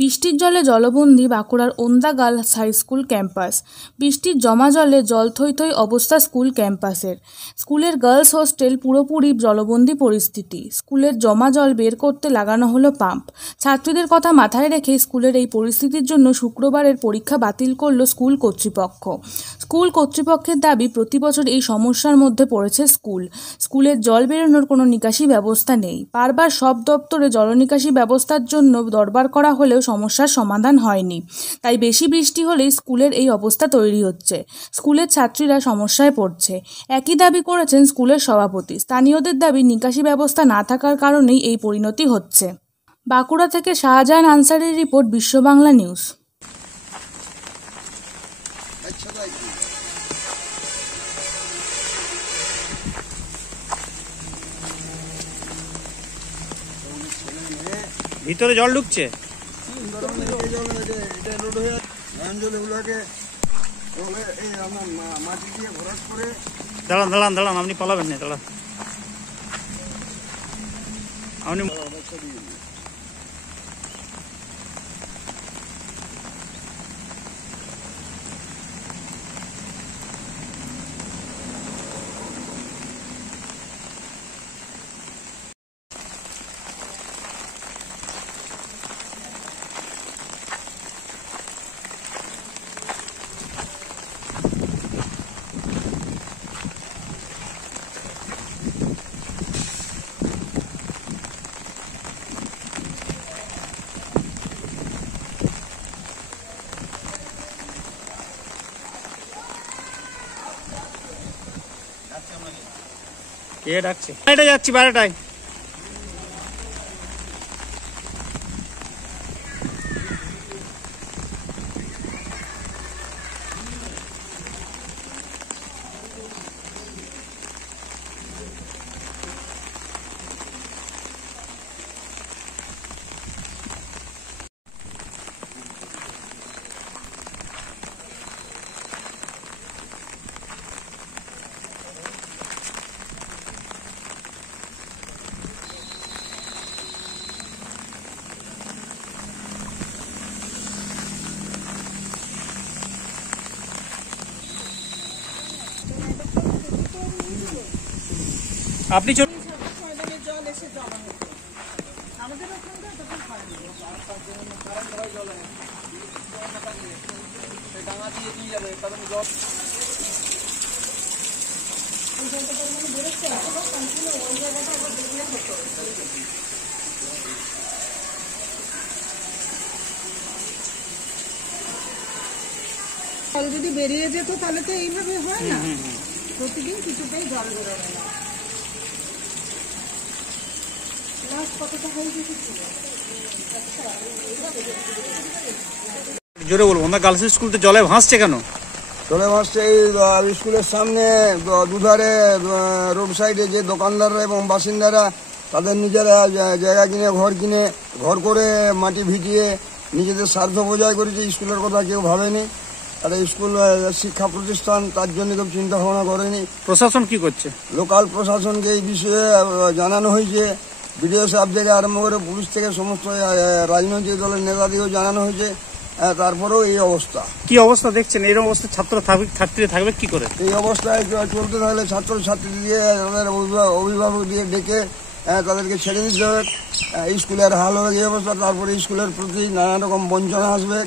বৃষ্টির জলে জলবন্দী বাঁকুড়ার Onda girls high school campus. বৃষ্টির জমা জলে জল থই থই অবস্থা স্কুল ক্যাম্পাসের। স্কুলের গার্লস হোস্টেল পুরোপুরি জলবন্দী পরিস্থিতি। স্কুলের জমা জল বের করতে লাগানো হলো পাম্প। ছাত্রীদের কথা মাথায় রেখে স্কুলের এই পরিস্থিতির জন্য শুক্রবারের পরীক্ষা বাতিল করল স্কুল কর্তৃপক্ষ। স্কুল কর্তৃপক্ষের দাবি, প্রতি বছর এই সমস্যার মধ্যে পড়েছে স্কুলের জল বেরোনোর কোনো নিকাশি ব্যবস্থা নেই। বারবার সব দপ্তরে জলনিকাশি ব্যবস্থার জন্য দরবার করা হলেও সমস্যার সমাধান হয়নি। তাই বেশি বৃষ্টি হলেই স্কুলের এই অবস্থা তৈরি হচ্ছে। স্কুলের ছাত্রীরা সমস্যায় পড়ছে। একই দাবি করেছেন স্কুলের সভাপতি। স্থানীয়দের দাবি, নিকাশি ব্যবস্থা না থাকার কারণেই এই পরিণতি হচ্ছে। বাঁকুড়া থেকে শাহজাহান আনসারির রিপোর্ট, বিশ্ব বাংলা নিউজ। ভিতরে জল ঢুকছে। দাঁড়ান দাঁড়ান দাঁড়ান, আপনি পালাবেন না, দাঁড়ান। আপনি কে ডাকছে? এটা যাচ্ছি বারোটায়। আপনি জল যদি বেরিয়ে যেত তাহলে তো এইভাবে হয় না, প্রতিদিন কিছুতেই জল বেরোবে না। জোরে বলবো, ওন্দা গার্লস স্কুল তো জলে ভাসছে কেন? জলে ভাসছে এই স্কুলের সামনে দুধারে রোড সাইডে যে দোকানদাররা এবং বাসিন্দারা তাদের নিজেরা জায়গা কিনে ঘর করে মাটি ভিজিয়ে নিজেদের স্বার্থ বজায় করেছে। স্কুলের কথা কেউ ভাবেনি। আর স্কুল শিক্ষা প্রতিষ্ঠান তার জন্য কেউ চিন্তা ভাবনা করেনি। প্রশাসন কি করছে? লোকাল প্রশাসনকে এই বিষয়ে জানানো হয়েছে। বিডিও সাহেব থেকে আরম্ভ করে পুলিশ থেকে সমস্ত রাজনৈতিক দলের নেতাদেরও জানানো হয়েছে। তারপরেও এই অবস্থা। কি অবস্থা দেখছেন? এই অবস্থা ছাত্রীরা থাকবে কি করে? এই অবস্থায় চলতে থাকলে ছাত্রছাত্রী দিয়ে তাদের অভিভাবক দিয়ে ডেকে তাদেরকে ছেড়ে দিতে হবে। স্কুলের হাল হবে এই অবস্থা। তারপরে স্কুলের প্রতি নানা রকম বঞ্চনা আসবে।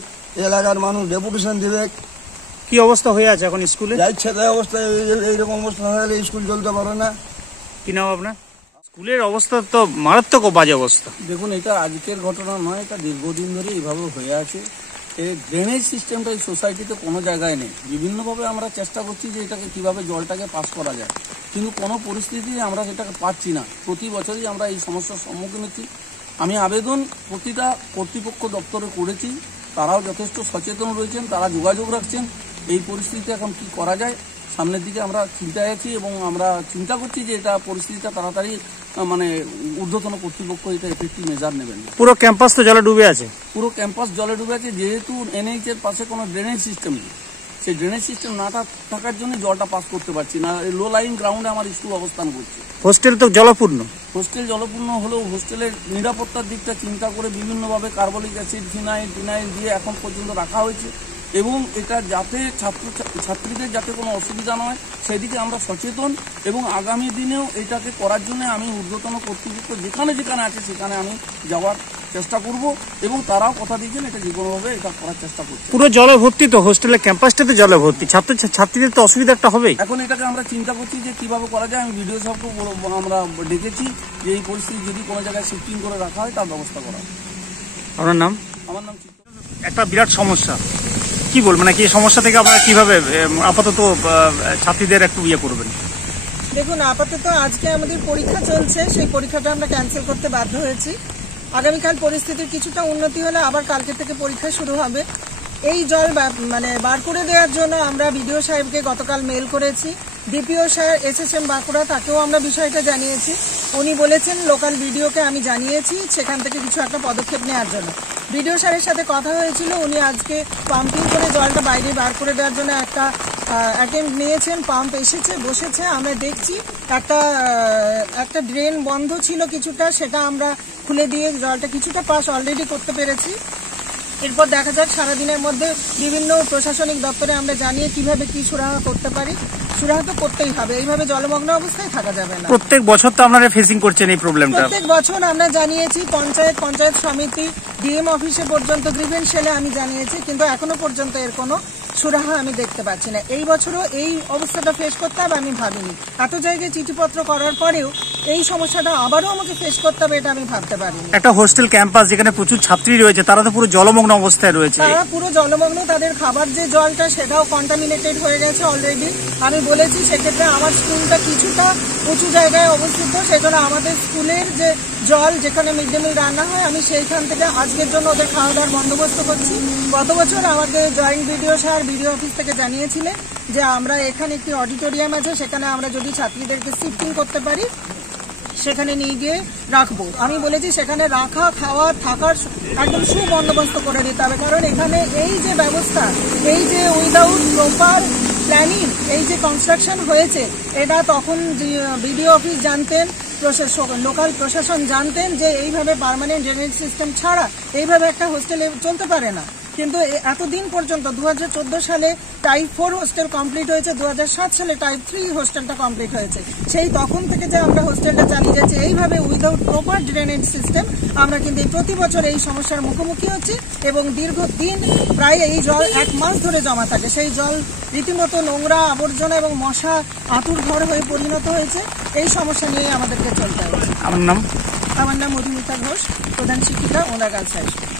এলাকার মানুষ ডেপুটেশন দিবে। কি অবস্থা হয়ে আছে এখন স্কুলে? যাচ্ছে তাই অবস্থায় এইরকম অবস্থা হলে স্কুল চলতে পারে না। কি নাম আপনার? স্কুলের অবস্থা তো মারাত্মক বাজে অবস্থা। দেখুন, এটা আজকের ঘটনা নয়, এটা দীর্ঘদিন ধরে এইভাবে হয়ে আছে। এই ড্রেনেজ সিস্টেমটা এই সোসাইটিতে কোনো জায়গায় নেই। বিভিন্নভাবে আমরা চেষ্টা করছি যে এটাকে কিভাবে জলটাকে পাস করা যায়, কিন্তু কোনো পরিস্থিতিতে আমরা সেটাকে পাচ্ছি না। প্রতি বছরই আমরা এই সমস্যার সম্মুখীন হচ্ছি। আমি আবেদন প্রতিটা কর্তৃপক্ষ দপ্তরে করেছি, তারাও যথেষ্ট সচেতন রয়েছেন, তারা যোগাযোগ রাখছেন। এই পরিস্থিতিতে এখন কি করা যায় সামনের দিকে আমরা চিন্তায় আছি এবং আমরা চিন্তা করছি যে এটা পরিস্থিতিটা তাড়াতাড়ি মানে ঊর্ধ্বতন কর্তৃপক্ষ এটা এফেক্টিভ মেজার নেবেন। পুরো ক্যাম্পাস তো জলে ডুবে আছে। পুরো ক্যাম্পাস জলে ডুবে আছে, যেহেতু এনএইচ এর পাশে কোনো ড্রেনেজ সিস্টেম নেই। সেই ড্রেনেজ সিস্টেম না থাকার জন্য জলটা পাস করতে পারছি না। লো লাইং গ্রাউন্ডে আমার স্কুল অবস্থান করছে। হোস্টেল তো জলপূর্ণ। হোস্টেল জলপূর্ণ হলেও হোস্টেলের নিরাপত্তার দিকটা চিন্তা করে বিভিন্নভাবে কার্বলিক অ্যাসিড, ফিনাইল দিয়ে এখন পর্যন্ত রাখা হয়েছে এবং এটা যাতে ছাত্রীদের যাতে কোনো অসুবিধা নয় সেদিকে আমরা সচেতন এবং আগামী দিনেও এটাকে করার জন্য আমি ঊর্ধ্বতন কর্তৃপক্ষ যেখানে যেখানে আছে সেখানে আমি যাওয়ার চেষ্টা করব এবং তারাও কথা দিয়েছেন এটা যে কোনোভাবে এটা করার চেষ্টা করছে। পুরো জলে ভর্তি তো হোস্টেলের ক্যাম্পাসটাতে জলে ভর্তি, ছাত্রীদের তো অসুবিধা একটা হবে। এখন এটাকে আমরা চিন্তা করছি যে কিভাবে করা যায়। আমি ভিডিও সাহেবকে আমরা ডেকেছি যে এই পরিস্থিতি যদি কোনো জায়গায় শিফটিং করে রাখা হয় তার ব্যবস্থা করা। আপনার নাম? আমার নাম চিত্ত। একটা বিরাট সমস্যা, কি বলবেন নাকি এই সমস্যা থেকে আপনারা কিভাবে আপাতত ছাত্রীদের একটু ইয়ে করবেন? দেখুন, আপাতত আজকে আমাদের পরীক্ষা চলছে, সেই পরীক্ষাটা আমরা ক্যান্সেল করতে বাধ্য হয়েছি। আগামীকাল পরিস্থিতির কিছুটা উন্নতি হলে আবার কালকে থেকে পরীক্ষা শুরু হবে। এই জল বার করে দেওয়ার জন্য আমরা বিডিও সাহেবকে গতকাল মেল করেছি। ডিপিও স্যার এসএসএম বাঁকুড়া তাকেও আমরা বিষয়টা জানিয়েছি। উনি বলেছেন লোকাল বিডিওকে আমি জানিয়েছি সেখান থেকে কিছু একটা পদক্ষেপ নেওয়ার জন্য। বিডিও স্যারের সাথে কথা হয়েছিল, উনি আজকে পাম্পিং করে জলটা বাইরে বার করে দেওয়ার জন্য একটা অ্যাটেম্প নিয়েছেন। পাম্প এসেছে, বসেছে, আমরা দেখছি। একটা ড্রেন বন্ধ ছিল কিছুটা, সেটা আমরা খুলে দিয়ে জলটা কিছুটা পাস অলরেডি করতে পেরেছি। এরপর দেখা যাক সারাদিনের মধ্যে বিভিন্ন প্রশাসনিক দপ্তরে আমরা জানিয়ে কিভাবে কি সুরাহা করতে পারি। সুরাহা তো করতেই হবে, এইভাবে জলমগ্ন অবস্থায় থাকা যাবে না। প্রত্যেক বছর তো আপনারা ফেসিং করছেন এই প্রবলেমটা। প্রত্যেক বছর আমরা জানিয়েছি, পঞ্চায়েত সমিতি, ডিএম অফিসে পর্যন্ত, গ্রিভেন্স সেলে আমি জানিয়েছি, কিন্তু এখনো পর্যন্ত এর কোনো সুরাহা আমি দেখতে পাচ্ছি না। এই বছরও এই অবস্থাটা ফেস করতে হবে আমি ভাবিনি। এত জায়গায় চিঠিপত্র করার পরেও এই সমস্যাটা আবারও আমাকে ফেস করতে হবে এটা আমি ভাবতে পারিনি। একটা হোস্টেল ক্যাম্পাস যেখানে প্রচুর ছাত্রী রয়েছে, তারা তো পুরো জলমগ্ন অবস্থায় রয়েছে। তারা পুরো জলমগ্ন, তাদের খাবার যে জলটা সেটাও কন্টামিনেটেড হয়ে গেছে অলরেডি। আমি বলেছি সেক্ষেত্রে আমার স্কুলটা কিছুটা উঁচু জায়গায় অবস্থিত, সেজন্য আমাদের স্কুলের যে জল যেখানে মিড ডে মিল রান্না হয় আমি সেইখান থেকে আজকের জন্য ওদের খাওয়া দাওয়ার বন্দোবস্ত করছি। গত বছর আমাদের joint BDO sir BDO office থেকে জানিয়েছিলেন যে আমরা এখানে একটি অডিটোরিয়াম আছে, সেখানে আমরা যদি ছাত্রীদেরকে শিফটিং করতে পারি সেখানে নিয়ে গিয়ে রাখবো। আমি বলেছি সেখানে রাখা, খাওয়া, থাকার একদম সুবন্দোবস্ত করে দিতে হবে, কারণ এখানে এই যে ব্যবস্থা, এই যে উইদাউট প্রপার প্ল্যানিং এই যে কনস্ট্রাকশন হয়েছে, এটা তখন বিডিও অফিস জানতেন, লোকাল প্রশাসন জানতেন যে এইভাবে পার্মানেন্ট ড্রেনেজ সিস্টেম ছাড়া এইভাবে একটা হোস্টেলে চলতে পারে না। কিন্তু এতদিন পর্যন্ত 2014 সালে টাইপ 4 হোস্টেল কমপ্লিট হয়েছে, 2007 সালে টাইপ 3 হোস্টেলটা কমপ্লিট হয়েছে। সেই তখন থেকে যে আমরা হোস্টেলটা চালিয়ে যাচ্ছি এইভাবে উইদাউট প্রপার ড্রেনেজ সিস্টেম, আমরা কিন্তু প্রতি বছর এই সমস্যার মুখোমুখি হচ্ছি এবং দীর্ঘদিন প্রায় এই জল 1 মাস ধরে জমা থাকে। সেই জল রীতিমতো নোংরা, আবর্জনা এবং মশা আঁতুর ঘর হয়ে পরিণত হয়েছে। এই সমস্যা নিয়ে আমাদেরকে চলতে হবে। আমার নাম মধুমিতা ঘোষ, প্রধান শিক্ষিকা, ওঁদা গার্লস হাই স্কুল।